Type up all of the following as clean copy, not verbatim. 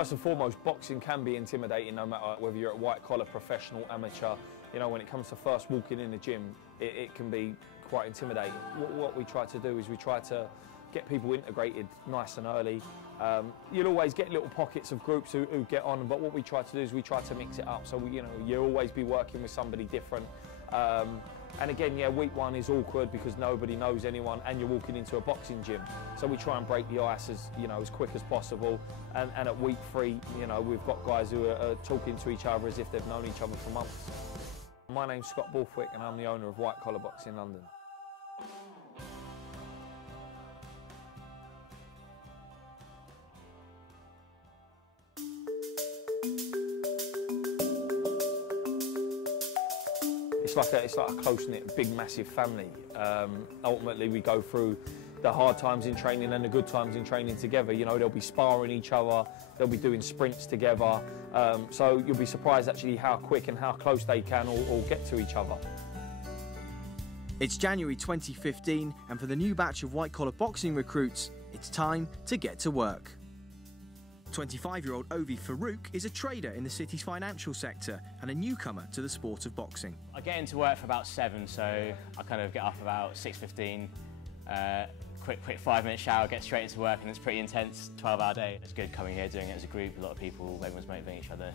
First and foremost, boxing can be intimidating no matter whether you're at white collar, professional, amateur. You know, when it comes to first walking in the gym, it can be quite intimidating. What we try to do is we try to get people integrated nice and early. You'll always get little pockets of groups who get on, but what we try to do is we try to mix it up. So you'll always be working with somebody different. And again, yeah, week one is awkward because nobody knows anyone and you're walking into a boxing gym. So we try and break the ice as quick as possible. And at week three, we've got guys who are talking to each other as if they've known each other for months. My name's Scott Borthwick and I'm the owner of White Collar Boxing London. It's like a close-knit, big, massive family. Ultimately, we go through the hard times in training and the good times in training together. They'll be sparring each other, they'll be doing sprints together. So you'll be surprised actually how quick and how close they can all get to each other. It's January 2015, and for the new batch of white-collar boxing recruits, it's time to get to work. 25-year-old Ovi Farouk is a trader in the city's financial sector and a newcomer to the sport of boxing. I get into work for about 7, so I kind of get up about 6:15, quick 5-minute shower, get straight into work, and it's pretty intense 12-hour day. It's good coming here, doing it as a group, a lot of people, everyone's motivating each other.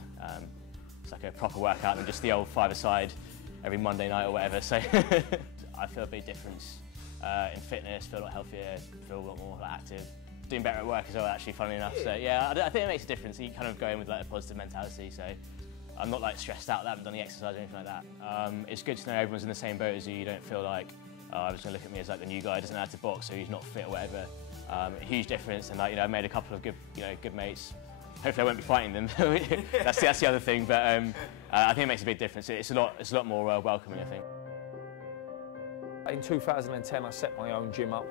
It's like a proper workout than just the old five-a-side every Monday night or whatever, so I feel a big difference in fitness, feel a lot healthier, feel a lot more active. Doing better at work as well, actually, funnily enough. So yeah, I think it makes a difference. You kind of go in with like a positive mentality. So I'm not like stressed out that I haven't done the exercise or anything like that. It's good to know everyone's in the same boat as you. You don't feel like, oh, I was going to look at me as like the new guy who doesn't know how to box, or he's not fit or whatever. A huge difference, and I made a couple of good mates. Hopefully, I won't be fighting them. that's the other thing. But I think it makes a big difference. It's a lot more welcoming, I think. In 2010, I set my own gym up,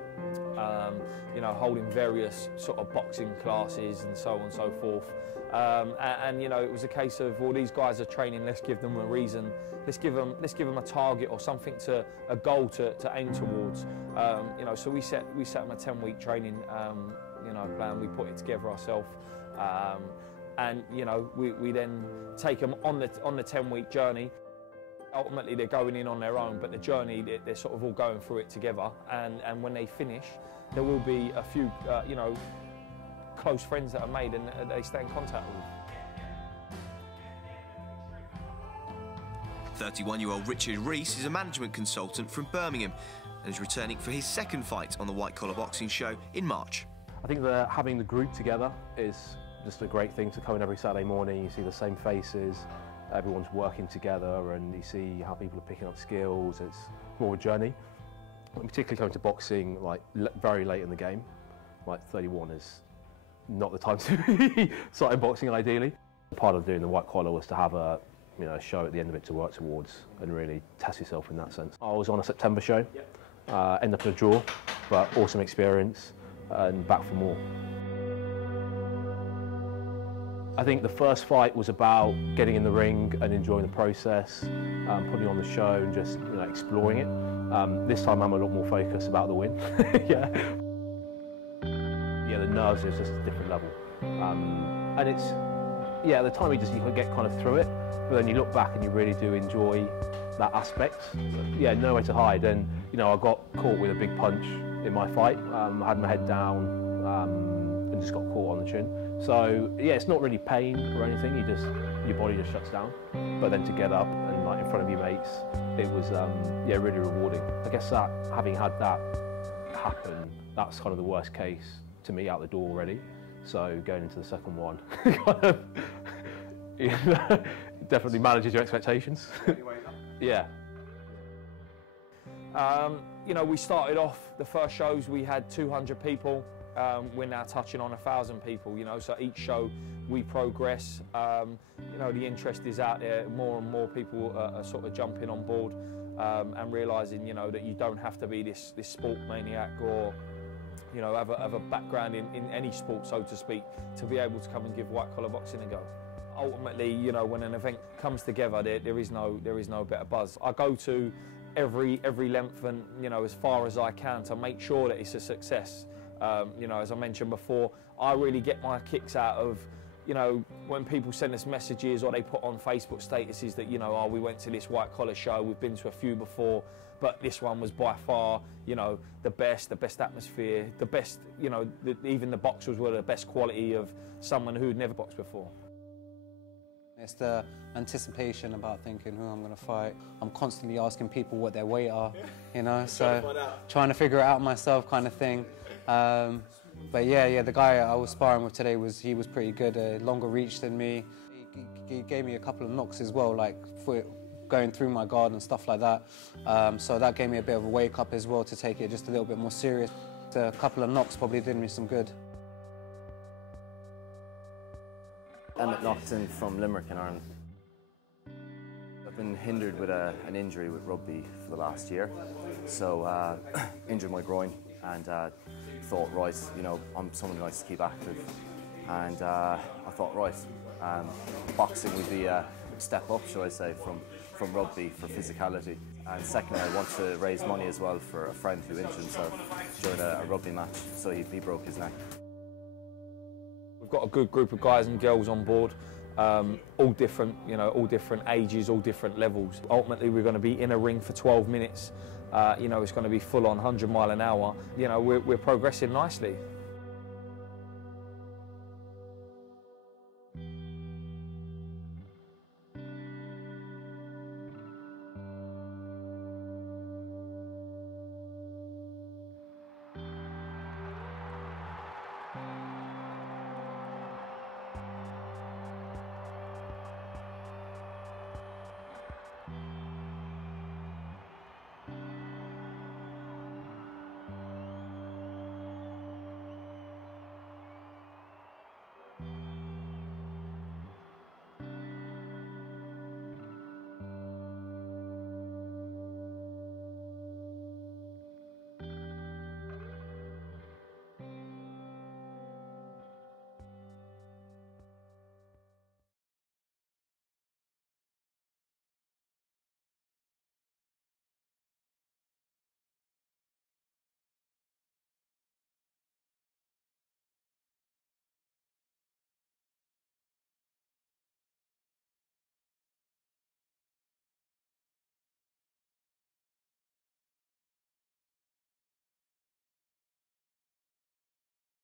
holding various sort of boxing classes and so on and so forth. And it was a case of, well, these guys are training, let's give them a reason, let's give them a target or something a goal to aim towards. So we set them a 10-week training plan. We put it together ourselves, and we then take them on the 10-week journey. Ultimately, they're going in on their own, but the journey, they're sort of all going through it together. And when they finish, there will be a few, close friends that are made and they stay in contact with. 31-year-old Richard Rees is a management consultant from Birmingham and is returning for his second fight on the White Collar Boxing Show in March. I think that having the group together is just a great thing to come in every Saturday morning. You see the same faces. Everyone's working together and you see how people are picking up skills. It's more a journey. Particularly coming to boxing like very late in the game, like 31 is not the time to be starting boxing ideally. Part of doing the white collar was to have a show at the end of it to work towards and really test yourself in that sense. I was on a September show, ended up in a draw, but awesome experience and back for more. I think the first fight was about getting in the ring and enjoying the process, putting on the show and just exploring it. This time I'm a lot more focused about the win. Yeah, the nerves is just a different level. And it's, at the time you can get kind of through it, but then you look back and you really do enjoy that aspect. Yeah, nowhere to hide. And I got caught with a big punch in my fight. I had my head down and just got caught on the chin. So it's not really pain or anything. Your body just shuts down. But then to get up and like in front of your mates, it was really rewarding. I guess that having had that happen, that's kind of the worst case to me out the door already. So going into the second one, definitely manages your expectations. Yeah. We started off the first shows. We had 200 people. We're now touching on 1,000 people, so each show we progress. The interest is out there. More and more people are sort of jumping on board and realising, that you don't have to be this sport maniac or, have a background in any sport, so to speak, to be able to come and give white collar boxing a go. Ultimately, when an event comes together, there is no better buzz. I go to every length and as far as I can to make sure that it's a success. As I mentioned before, I really get my kicks out of you know, when people send us messages or they put on Facebook statuses that, you know, oh, we went to this white collar show, we've been to a few before, but this one was by far, you know, the best atmosphere, the best, you know, even the boxers were the best quality of someone who'd never boxed before. It's the anticipation about thinking who I'm going to fight. I'm constantly asking people what their weight are, you know, so trying to figure it out myself kind of thing. But yeah, the guy I was sparring with today was pretty good, longer reach than me. He gave me a couple of knocks as well, like going through my guard and stuff like that. So that gave me a bit of a wake up as well to take it just a little bit more serious. A couple of knocks probably did me some good. Emmett Nocton from Limerick in Ireland. I've been hindered with an injury with rugby for the last year, so injured my groin and thought, right, you know, I'm someone who likes to keep active, and I thought, right, boxing would be a step up, shall I say, from rugby for physicality. And secondly, I want to raise money as well for a friend who injured himself during a rugby match, so he broke his neck. We've got a good group of guys and girls on board, all different, you know, all different ages, all different levels. Ultimately, we're going to be in a ring for 12 minutes. You know, it's going to be full on 100 mile an hour. You know, we're progressing nicely.